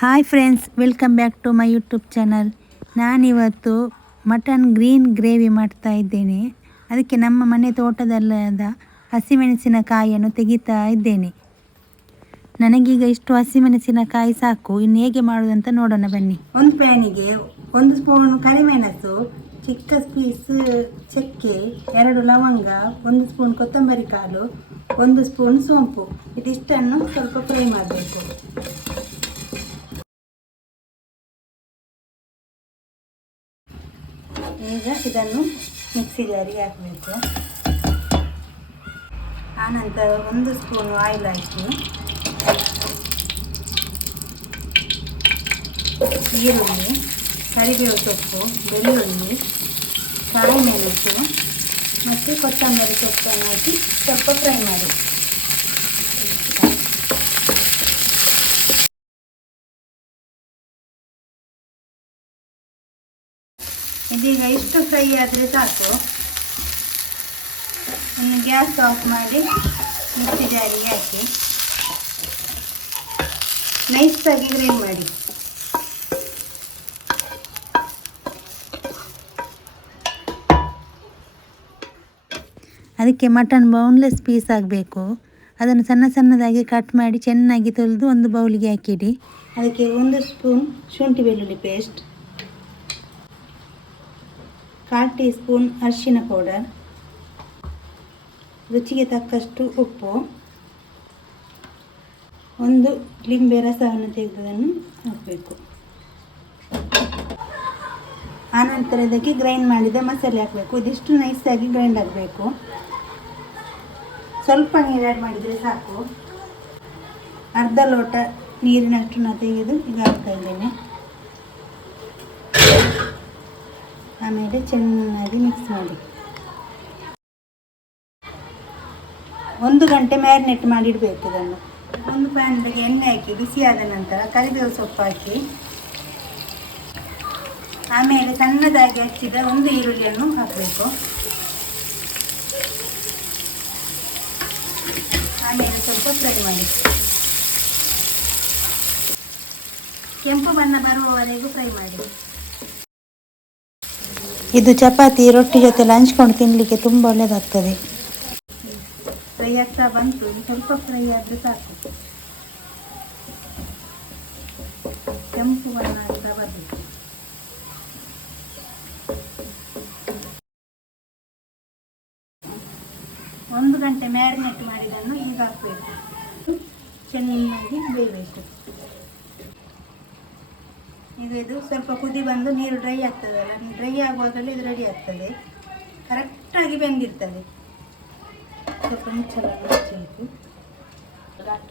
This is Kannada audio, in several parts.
Hi friends, welcome back to my YouTube channel. ನಾನಿವತ್ತು ಮಟನ್ ಗ್ರೀನ್ ಗ್ರೇವಿ ಮಾಡ್ತಾ ಇದ್ದೇನೆ. ಅದಕ್ಕೆ ನಮ್ಮ ಮನೆ ತೋಟದಲ್ಲಾದ ಹಸಿಮೆಣಸಿನಕಾಯಿಯನ್ನು ತೆಗಿತಾ ಇದ್ದೇನೆ. ನನಗೀಗ ಇಷ್ಟು ಹಸಿಮೆಣಸಿನಕಾಯಿ ಸಾಕು. ಇನ್ನು ಹೇಗೆ ಮಾಡೋದಂತ ನೋಡೋಣ ಬನ್ನಿ. ಒಂದು ಪ್ಯಾನಿಗೆ 1 ಸ್ಪೂನ್ ಕರಿಮೆಣಸು, ಚಿಕ್ಕ ಪೀಸ್ ಚಕ್ಕೆ, 2 ಲವಂಗ, 1 ಸ್ಪೂನ್ ಕೊತ್ತಂಬರಿ ಕಾಳು, 1 ಸ್ಪೂನ್ ಸೋಂಪು, ಇದಿಷ್ಟನ್ನು ಸ್ವಲ್ಪ ಫ್ರೈ ಮಾಡಬೇಕು. ಈಗ ಇದನ್ನು ಮಿಕ್ಸಿ ಜಾರಿಗೆ ಹಾಕಬೇಕು. ಆನಂತರ 1 ಸ್ಪೂನ್ ಆಯಿಲ್ ಹಾಕಿ, ಈರುಳ್ಳಿ, ಕರಿಬೇವು ಸೊಪ್ಪು, ಬೆಳ್ಳುಳ್ಳಿ, ಕಾಯಿ ಮೆಣಸು ಮತ್ತು ಕೊತ್ತಂಬರಿ ಸೊಪ್ಪನ್ನು ಹಾಕಿ ಸ್ವಲ್ಪ ಫ್ರೈ ಮಾಡಿ. ಇದೀಗ ಇಷ್ಟು ಫ್ರೈ ಆದರೆ ಸಾಕು. ಇನ್ನು ಗ್ಯಾಸ್ ಆಫ್ ಮಾಡಿ ಮಿಕ್ಸಿ ಜಾರಿಗೆ ಹಾಕಿ ನೈಸಾಗಿ ಗ್ರೈಂಡ್ ಮಾಡಿ. ಅದಕ್ಕೆ ಮಟನ್ ಬೋನ್ಲೆಸ್ ಪೀಸ್ ಆಗಬೇಕು. ಅದನ್ನು ಸಣ್ಣ ಸಣ್ಣದಾಗಿ ಕಟ್ ಮಾಡಿ ಚೆನ್ನಾಗಿ ತೊಳೆದು ಒಂದು ಬೌಲಿಗೆ ಹಾಕಿಡಿ. ಅದಕ್ಕೆ 1 ಸ್ಪೂನ್ ಶುಂಠಿ ಬೆಳ್ಳುಳ್ಳಿ ಪೇಸ್ಟ್, 1/4 ಟೀ ಸ್ಪೂನ್ ಅರಿಶಿನ ಪೌಡರ್, ರುಚಿಗೆ ತಕ್ಕಷ್ಟು ಉಪ್ಪು, 1 ಲಿಂಬೆ ರಸವನ್ನು ತೆಗೆದುದನ್ನು ಹಾಕಬೇಕು. ಆನಂತರ ಇದಕ್ಕೆ ಗ್ರೈಂಡ್ ಮಾಡಿದ ಮಸಾಲೆ ಹಾಕಬೇಕು. ಇದಿಷ್ಟು ನೈಸಾಗಿ ಗ್ರೈಂಡ್ ಆಗಬೇಕು. ಸ್ವಲ್ಪ ನೀರು ಆ್ಯಡ್ ಮಾಡಿದರೆ ಸಾಕು. ಅರ್ಧ ಲೋಟ ನೀರಿನಷ್ಟು ನಾನು ತೆಗೆದು ಈಗ ಹಾಕ್ತಾ ಇದ್ದೇನೆ. ಆಮೇಲೆ ಚೆನ್ನಾಗಿ ಮಿಕ್ಸ್ ಮಾಡಿ 1 ಗಂಟೆ ಮ್ಯಾರಿನೇಟ್ ಮಾಡಿ ಇಡಬೇಕು ಇದನ್ನು. ಒಂದು ಪ್ಯಾನ್ಗೆ ಎಣ್ಣೆ ಹಾಕಿ ಬಿಸಿಯಾದ ನಂತರ ಕರಿಬೇವು ಸೊಪ್ಪು ಹಾಕಿ, ಆಮೇಲೆ ಸಣ್ಣದಾಗಿ ಹಚ್ಚಿದ 1 ಈರುಳ್ಳಿಯನ್ನು ಹಾಕಬೇಕು. ಆಮೇಲೆ ಸ್ವಲ್ಪ ಫ್ರೈ ಮಾಡಿ ಕೆಂಪು ಬಣ್ಣ ಬರುವವರೆಗೂ ಫ್ರೈ ಮಾಡಿ. ಇದು ಚಪಾತಿ ರೊಟ್ಟಿ ಜೊತೆ ಹಂಚ್ಕೊಂಡು ತಿನ್ನಲಿಕ್ಕೆ ತುಂಬ ಒಳ್ಳೆಯದಾಗ್ತದೆ. ಫ್ರೈ ಆಗ್ತಾ ಬಂತು. ಸ್ವಲ್ಪ ಫ್ರೈ ಆದರೆ ಸಾಕು. ಕೆಂಪು ಬಣ್ಣ ಆಗ್ತಾ ಬರಬೇಕು. ಒಂದು ಗಂಟೆ ಮ್ಯಾರಿನೇಟ್ ಮಾಡಿದ್ದನ್ನು ಈಗ ಹಾಕಬೇಕು. ಚೆನ್ನಾಗಿ ಬೇಯಬೇಕು. ಈಗ ಇದು ಸ್ವಲ್ಪ ಕುದಿ ಬಂದು ನೀರು ಡ್ರೈ ಆಗ್ತದಲ್ಲ, ಡ್ರೈ ಆಗುವಾಗಲೇ ಇದು ರೆಡಿ ಆಗ್ತದೆ. ಕರೆಕ್ಟಾಗಿ ಬೆಂದಿರ್ತದೆ. ಸ್ವಲ್ಪ ಮುಚ್ಚಳ ಮುಚ್ಚಬೇಕು.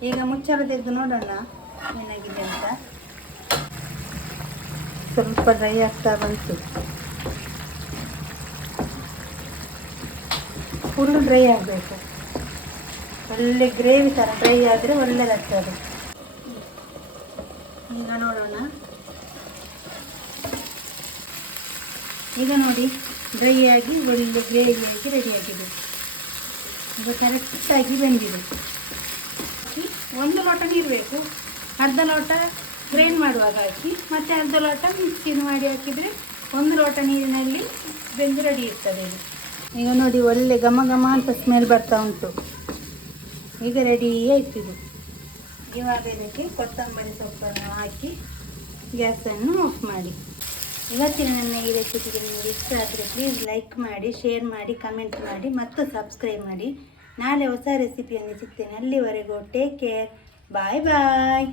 ಈಗ ಮುಚ್ಚಳ ತೆಗೆದು ನೋಡೋಣ ಏನಾಗಿದೆ ಅಂತ. ಸ್ವಲ್ಪ ಡ್ರೈ ಆಗ್ತಾ ಬಂತು. ಫುಲ್ ಡ್ರೈ ಆಗಬೇಕು. ಒಳ್ಳೆ ಗ್ರೇವಿ ಥರ ಡ್ರೈ ಆದರೆ ಒಳ್ಳೆಯದಾಗ್ತದೆ. ಈಗ ನೋಡೋಣ. ಈಗ ನೋಡಿ, ಡ್ರೈ ಆಗಿ ಒಳ್ಳೆ ಗ್ರೇವಿಯಾಗಿ ರೆಡಿಯಾಗಿದೆ. ಈಗ ಕರೆಕ್ಟಾಗಿ ಬೆಂದಿದೆ. 1 ಲೋಟ ನೀರು ಬೇಕು. ಅರ್ಧ ಲೋಟ ಗ್ರೈಂಡ್ ಮಾಡುವಾಗ ಹಾಕಿ, ಮತ್ತು ಅರ್ಧ ಲೋಟ ಮಿಕ್ಸಿನ ಮಾಡಿ ಹಾಕಿದರೆ 1 ಲೋಟ ನೀರಿನಲ್ಲಿ ಬೆಂದು ರೆಡಿ ಇರ್ತದೆ. ಈಗ ನೋಡಿ, ಒಳ್ಳೆ ಘಮ ಘಮ ಅಂತ ಸ್ಮೆಲ್ ಬರ್ತಾ ಉಂಟು. ಈಗ ರೆಡಿ ಆಯ್ತಿದು. ಇವಾಗ ಇದಕ್ಕೆ ಕೊತ್ತಂಬರಿ ಸೊಪ್ಪನ್ನು ಹಾಕಿ ಗ್ಯಾಸನ್ನು ಆಫ್ ಮಾಡಿ. ಇವತ್ತಿನ ನನ್ನ ಈ ರೆಸಿಪಿಗೆ ನಿಮಗೆ ಇಷ್ಟ ಆದರೆ ಪ್ಲೀಸ್ ಲೈಕ್ ಮಾಡಿ, ಶೇರ್ ಮಾಡಿ, ಕಮೆಂಟ್ ಮಾಡಿ ಮತ್ತು ಸಬ್ಸ್ಕ್ರೈಬ್ ಮಾಡಿ. ನಾಳೆ ಹೊಸ ರೆಸಿಪಿಯನ್ನು ಸಿಗ್ತೇನೆ. ಅಲ್ಲಿವರೆಗೂ ಟೇಕ್ ಕೇರ್. ಬಾಯ್ ಬಾಯ್.